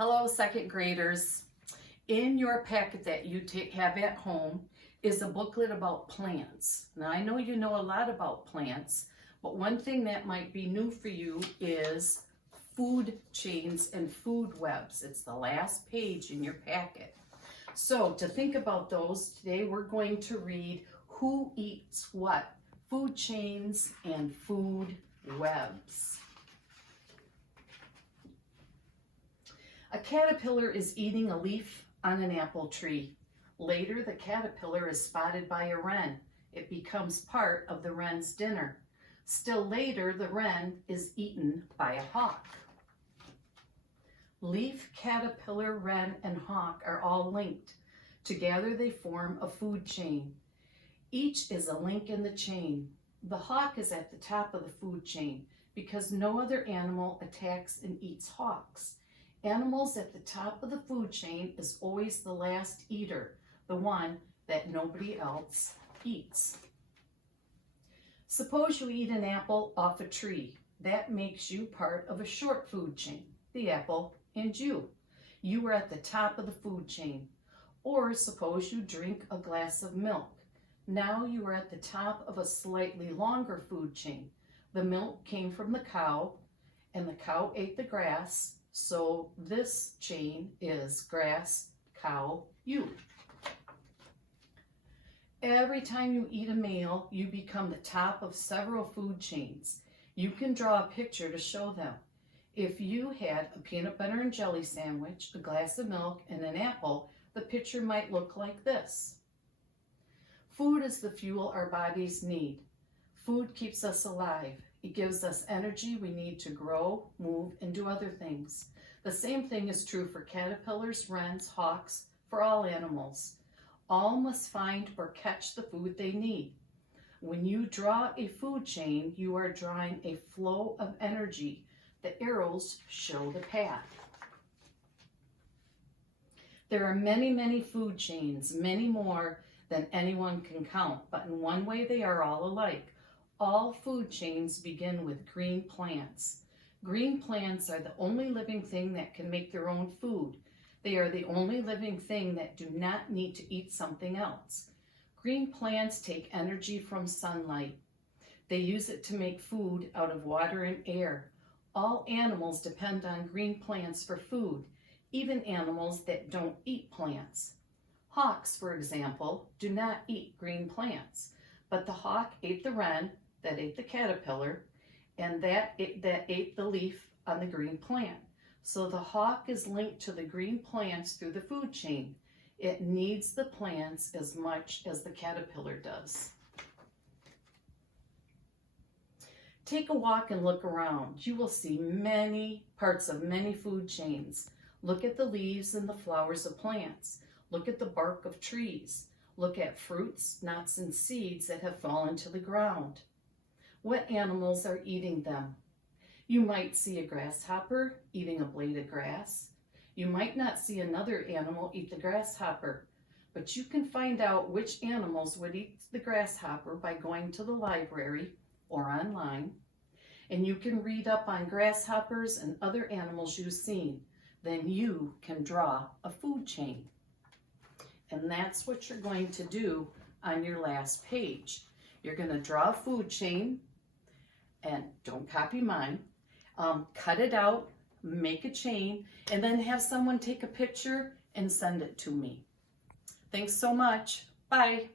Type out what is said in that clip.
Hello, second graders. In your packet that you have at home is a booklet about plants. Now, I know you know a lot about plants, but one thing that might be new for you is food chains and food webs. It's the last page in your packet. So to think about those, today we're going to read Who Eats What? Food chains and food webs. A caterpillar is eating a leaf on an apple tree. Later, the caterpillar is spotted by a wren. It becomes part of the wren's dinner. Still later, the wren is eaten by a hawk. Leaf, caterpillar, wren, and hawk are all linked. Together, they form a food chain. Each is a link in the chain. The hawk is at the top of the food chain because no other animal attacks and eats hawks. Animals at the top of the food chain is always the last eater, the one that nobody else eats. Suppose you eat an apple off a tree. That makes you part of a short food chain, the apple and you. You are at the top of the food chain. Or suppose you drink a glass of milk. Now you are at the top of a slightly longer food chain. The milk came from the cow, and the cow ate the grass. So this chain is grass, cow, you. Every time you eat a meal, you become the top of several food chains. You can draw a picture to show them. If you had a peanut butter and jelly sandwich, a glass of milk, and an apple, the picture might look like this. Food is the fuel our bodies need. Food keeps us alive. It gives us energy we need to grow, move, and do other things. The same thing is true for caterpillars, wrens, hawks, for all animals. All must find or catch the food they need. When you draw a food chain, you are drawing a flow of energy. The arrows show the path. There are many, many food chains, many more than anyone can count, but in one way they are all alike. All food chains begin with green plants. Green plants are the only living thing that can make their own food. They are the only living thing that do not need to eat something else. Green plants take energy from sunlight. They use it to make food out of water and air. All animals depend on green plants for food, even animals that don't eat plants. Hawks, for example, do not eat green plants, but the hawk ate the wren, that ate the caterpillar, and that ate the leaf on the green plant. So the hawk is linked to the green plants through the food chain. It needs the plants as much as the caterpillar does. Take a walk and look around. You will see many parts of many food chains. Look at the leaves and the flowers of plants. Look at the bark of trees. Look at fruits, nuts, and seeds that have fallen to the ground. What animals are eating them? You might see a grasshopper eating a blade of grass. You might not see another animal eat the grasshopper, but you can find out which animals would eat the grasshopper by going to the library or online. And you can read up on grasshoppers and other animals you've seen. Then you can draw a food chain. And that's what you're going to do on your last page. You're going to draw a food chain, and don't copy mine. Cut it out, make a chain, and then have someone take a picture and send it to me. Thanks so much. Bye.